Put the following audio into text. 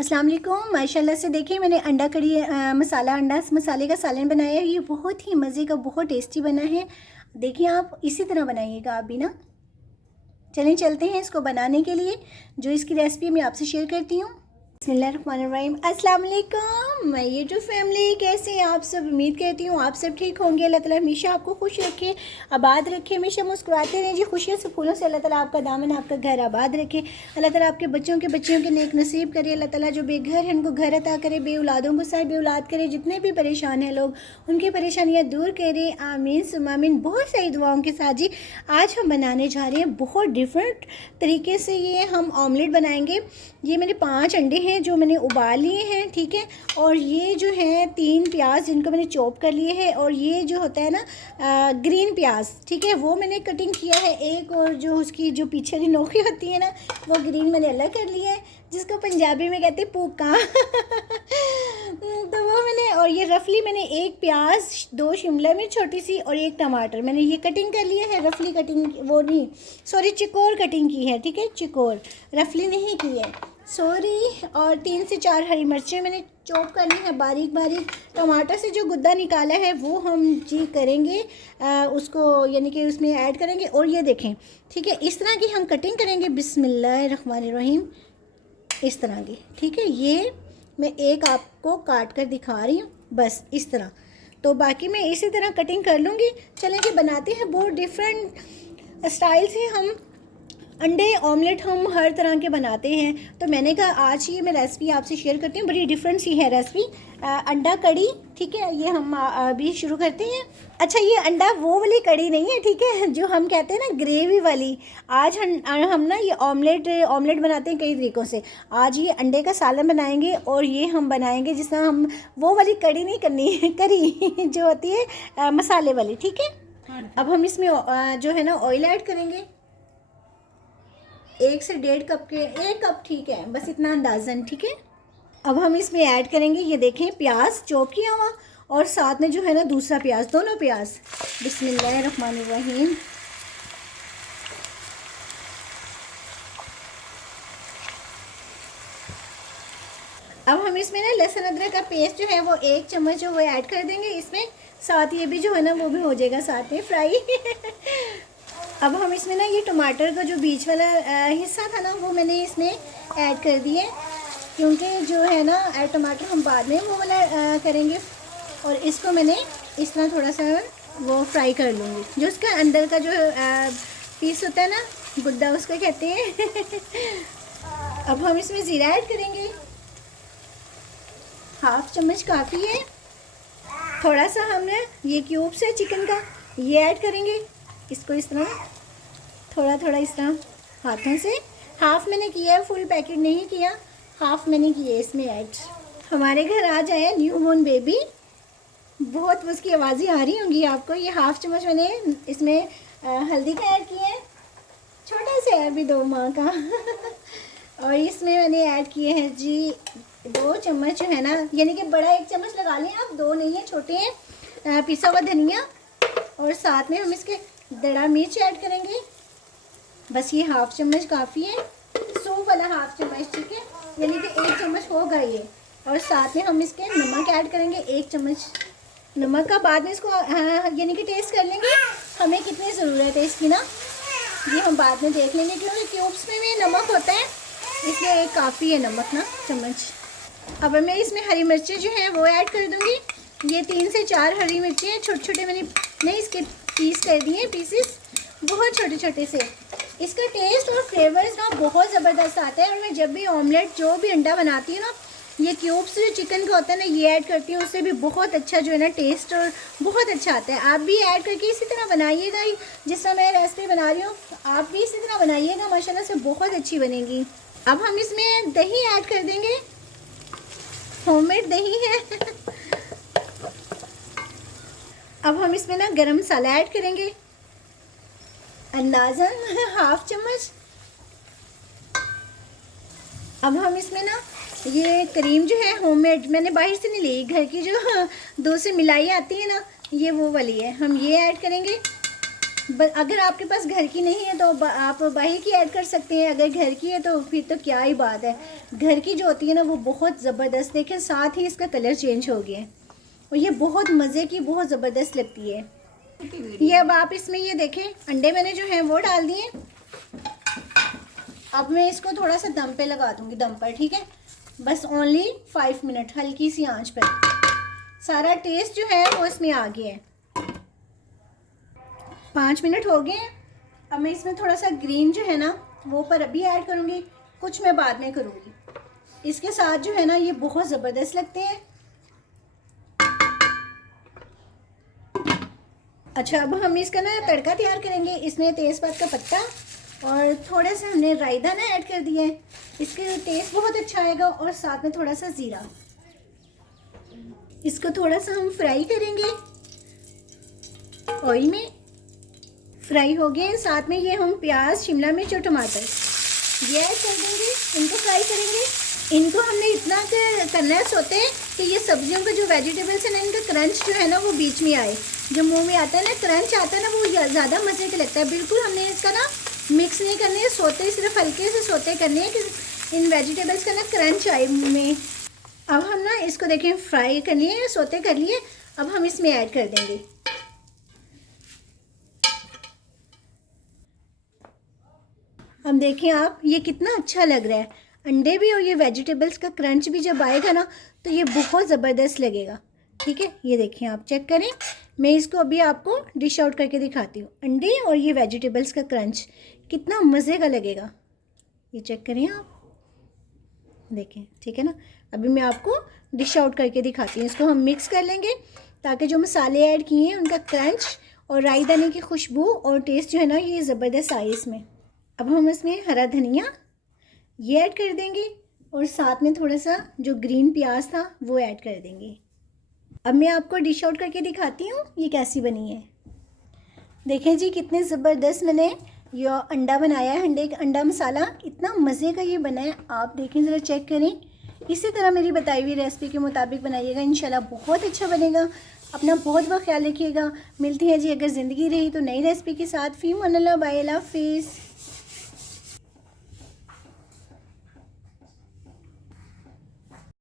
अस्सलाम वालेकुम। माशाल्लाह से देखिए मैंने अंडा कड़ी अंडा मसाले का सालन बनाया है। ये बहुत ही मज़े का, बहुत टेस्टी बना है। देखिए आप इसी तरह बनाइएगा आप भी ना। चलें चलते हैं इसको बनाने के लिए, जो इसकी रेसिपी मैं आपसे शेयर करती हूँ। बिस्मिल्लाहिर्रहमानिर्रहीम। अस्सलाम वालेकुम माय यूट्यूब फैमिली, कैसे हैं आप सब? उम्मीद करती हूँ आप सब ठीक होंगे। अल्लाह ताला हमेशा आपको खुश रखे, आबाद रखे, हमेशा मुस्कुराते रहें जी। खुशियों से फूलों से अल्लाह ताला आपका दामन, आपका घर आबाद रखे। अल्लाह ताला आपके बच्चों के नेक नसीब करे। अल्लाह ताला जो बेघर हैं उनको घर अता करे, बे औलादों को साहिब औलाद करे। जितने भी परेशान हैं लोग, उनकी परेशानियाँ दूर करे। आमीन सुम्मा आमीन। बहुत सारी दुआओं के साथ जी आज हम बनाने जा रहे हैं बहुत डिफरेंट तरीके से ये हम ऑमलेट बनाएंगे। ये मेरे 5 अंडे हैं जो मैंने उबाल लिए हैं, ठीक है। और ये जो है 3 प्याज जिनको मैंने चॉप कर लिए हैं, और ये जो होता है ना ग्रीन प्याज, ठीक है, वो मैंने कटिंग किया है एक। और जो उसकी जो पीछे की नोकी होती है ना, वो ग्रीन मैंने अलग कर लिया है, जिसको पंजाबी में कहते हैं पूका। तो वो मैंने, और ये रफली मैंने 1 प्याज, 2 शिमला मिर्च छोटी सी और 1 टमाटर मैंने ये कटिंग कर लिया है। रफली कटिंग, वो नहीं सॉरी, चिकोर कटिंग की है, ठीक है, चिकोर, रफली नहीं की है, सॉरी। और 3 से 4 हरी मिर्चें मैंने चॉप करनी है बारीक बारीक। टमाटर से जो गुद्दा निकाला है वो हम जी करेंगे, उसको यानी कि उसमें ऐड करेंगे। और ये देखें, ठीक है, इस तरह की हम कटिंग करेंगे। बिस्मिल्लाहिर्रहमानिर्रहीम, इस तरह की, ठीक है। ये मैं एक आपको काट कर दिखा रही हूँ, बस इस तरह। तो बाकी मैं इसी तरह कटिंग कर लूँगी। चलें कि बनाते हैं। बहुत डिफरेंट स्टाइल से हम अंडे ऑमलेट हम हर तरह के बनाते हैं। तो मैंने कहा आज ये मैं रेसिपी आपसे शेयर करती हूँ। बड़ी डिफरेंट सी है रेसिपी, अंडा कड़ी, ठीक है। ये हम अभी शुरू करते हैं। अच्छा, ये अंडा वो वाली कड़ी नहीं है, ठीक है, जो हम कहते हैं ना ग्रेवी वाली। आज हम ना ये ऑमलेट बनाते हैं कई तरीक़ों से। आज ये अंडे का सालन बनाएंगे, और ये हम बनाएंगे जिस तरह हम वो वाली कड़ी नहीं करनी है, करी जो होती है मसाले वाली, ठीक है। अब हम इसमें जो है ना ऑयल ऐड करेंगे। 1 से 1.5 कप के, 1 कप ठीक है, बस इतना अंदाज़न, ठीक है। अब हम इसमें ऐड करेंगे, ये देखें, प्याज चॉप किया हुआ, और साथ में जो है ना दूसरा प्याज, दोनों प्याज। बिस्मिल्लाहिर्रहमानिर्रहीम। अब हम इसमें ना लहसुन अदरक का पेस्ट जो है वो 1 चम्मच जो वो ऐड कर देंगे इसमें। साथ ये भी जो है ना वो भी हो जाएगा साथ में फ्राई। अब हम इसमें ना ये टमाटर का जो बीच वाला हिस्सा था ना, वो मैंने इसमें ऐड कर दिए, क्योंकि जो है ना टमाटर हम बाद में वो वाला करेंगे। और इसको मैंने इस तरह थोड़ा सा वो फ्राई कर लूँगी। जो उसका अंदर का जो पीस होता है ना, गुद्दा उसको कहते हैं। अब हम इसमें ज़ीरा ऐड करेंगे, 1/2 चम्मच काफ़ी है। थोड़ा सा हमने ये क्यूब्स है चिकन का, ये ऐड करेंगे। इसको इस तरह थोड़ा थोड़ा इस तरह हाथों से, हाफ़ मैंने किया है, फुल पैकेट नहीं किया, हाफ़ मैंने किया इसमें ऐड। हमारे घर आ जाए न्यू बॉर्न बेबी, बहुत उसकी आवाज़ें आ रही होंगी आपको। ये 1/2 चम्मच मैंने इसमें हल्दी का ऐड किया है, छोटा सा है अभी 2 माह का। और इसमें मैंने ऐड किए हैं जी 2 चम्मच जो है ना, यानी कि बड़ा 1 चम्मच लगा लें आप, 2 नहीं है, छोटे हैं, पिसा हुआ धनिया। और साथ में हम इसके दड़ा मिर्च ऐड करेंगे, बस ये 1/2 चम्मच काफ़ी है, सूप वाला 1/2 चम्मच, ठीक है, यानी कि 1 चम्मच होगा ये। और साथ में हम इसके नमक ऐड करेंगे, 1 चम्मच नमक का। बाद में इसको यानी कि टेस्ट कर लेंगे हमें कितनी ज़रूरत है इसकी ना, ये हम बाद में देख लेंगे, क्योंकि क्यूब्स में भी नमक होता है, इसलिए काफ़ी है नमक ना, चम्मच। अब मैं इसमें हरी मिर्चें जो हैं वो ऐड कर दूँगी। ये 3 से 4 हरी मिर्चें हैं, छोटे छोटे मैंने नहीं इसके पीस कर दिए, पीसेस बहुत छोटे छोटे से। इसका टेस्ट और फ्लेवर्स ना बहुत ज़बरदस्त आता है। और मैं जब भी ऑमलेट, जो भी अंडा बनाती हूँ ना, ये क्यूब्स जो चिकन का होता है ना, ये ऐड करती हूँ, उससे भी बहुत अच्छा जो है ना टेस्ट और बहुत अच्छा आता है। आप भी ऐड करके इसी तरह बनाइएगा, जिस तरह मैं रेसिपी बना रही हूँ आप भी इसी तरह बनाइएगा, माशाल्लाह से बहुत अच्छी बनेगी। अब हम इसमें दही ऐड कर देंगे, होममेड दही है। अब हम इसमें ना गरम मसाला ऐड करेंगे, अंदाज़न 1/2 चम्मच। अब हम इसमें ना ये क्रीम जो है होममेड, मैंने बाहर से नहीं ली, घर की जो 2 से मिलाई आती है ना, ये वो वाली है, हम ये ऐड करेंगे। अगर आपके पास घर की नहीं है तो आप बाहर की ऐड कर सकते हैं, अगर घर की है तो फिर तो क्या ही बात है। घर की जो होती है ना वो बहुत ज़बरदस्त, देखें साथ ही इसका कलर चेंज हो गया है और ये बहुत मज़े की, बहुत ज़बरदस्त लगती है। ये अब आप इसमें ये देखें अंडे मैंने जो हैं वो डाल दिए। अब मैं इसको थोड़ा सा दम पे लगा दूंगी, दम पर, ठीक है, बस ओनली 5 मिनट हल्की सी आंच पर। सारा टेस्ट जो है वो इसमें आ गया है। 5 मिनट हो गए हैं। अब मैं इसमें थोड़ा सा ग्रीन जो है ना वो पर अभी ऐड करूँगी, कुछ मैं बाद में करूँगी। इसके साथ जो है ना ये बहुत ज़बरदस्त लगते हैं। अच्छा, अब हम इसका ना तड़का तैयार करेंगे। इसमें तेज़पात का पत्ता और थोड़ा सा हमने राई दाना ऐड कर दिया है, इसके टेस्ट बहुत अच्छा आएगा। और साथ में थोड़ा सा ज़ीरा, इसको थोड़ा सा हम फ्राई करेंगे ऑयल में। फ्राई हो गए, साथ में ये हम प्याज, शिमला मिर्च और टमाटर ये ऐड कर देंगे, इनको फ्राई करेंगे। इनको हमने इतना करना है सोते कि ये सब्जियों का जो वेजिटेबल्स है ना इनका क्रंच जो है ना वो बीच में आए, जो मुंह में आता है ना क्रंच आता है ना वो ज़्यादा मज़े का लगता है। बिल्कुल हमने इसका ना मिक्स नहीं करने है, सोते सिर्फ हल्के से सोते करने हैं कि इन वेजिटेबल्स का ना क्रंच आए मुँह में। अब हम ना इसको देखें फ्राई कर लिए, सोते कर लिए, अब हम इसमें ऐड कर देंगे। अब देखें आप, ये कितना अच्छा लग रहा है, अंडे भी और ये वेजिटेबल्स का क्रंच भी जब आएगा ना तो ये बहुत ज़बरदस्त लगेगा। ठीक है, ये देखें आप चेक करें, मैं इसको अभी आपको डिश आउट करके दिखाती हूँ। अंडे और ये वेजिटेबल्स का क्रंच कितना मज़े का लगेगा, ये चेक करें आप, देखें, ठीक है ना। अभी मैं आपको डिश आउट करके दिखाती हूँ। इसको हम मिक्स कर लेंगे ताकि जो मसाले ऐड किए हैं उनका क्रंच और राई दाने की खुशबू और टेस्ट जो है ना ये ज़बरदस्त आए इसमें। अब हम इसमें हरा धनिया ये ऐड कर देंगे और साथ में थोड़ा सा जो ग्रीन प्याज था वो ऐड कर देंगे। अब मैं आपको डिश आउट करके दिखाती हूँ ये कैसी बनी है। देखें जी कितने ज़बरदस्त मैंने ये अंडा बनाया है, अंडा मसाला इतना मज़े का ये बना है, आप देखें ज़रा चेक करें। इसी तरह मेरी बताई हुई रेसिपी के मुताबिक बनाइएगा, इंशाल्लाह बहुत अच्छा बनेगा। अपना बहुत बहुत ख्याल रखिएगा। मिलती है जी अगर ज़िंदगी रही तो नई रेसिपी के साथ। फ़ी मन अल्लाह, बाय, अल्लाह हाफ़िज़।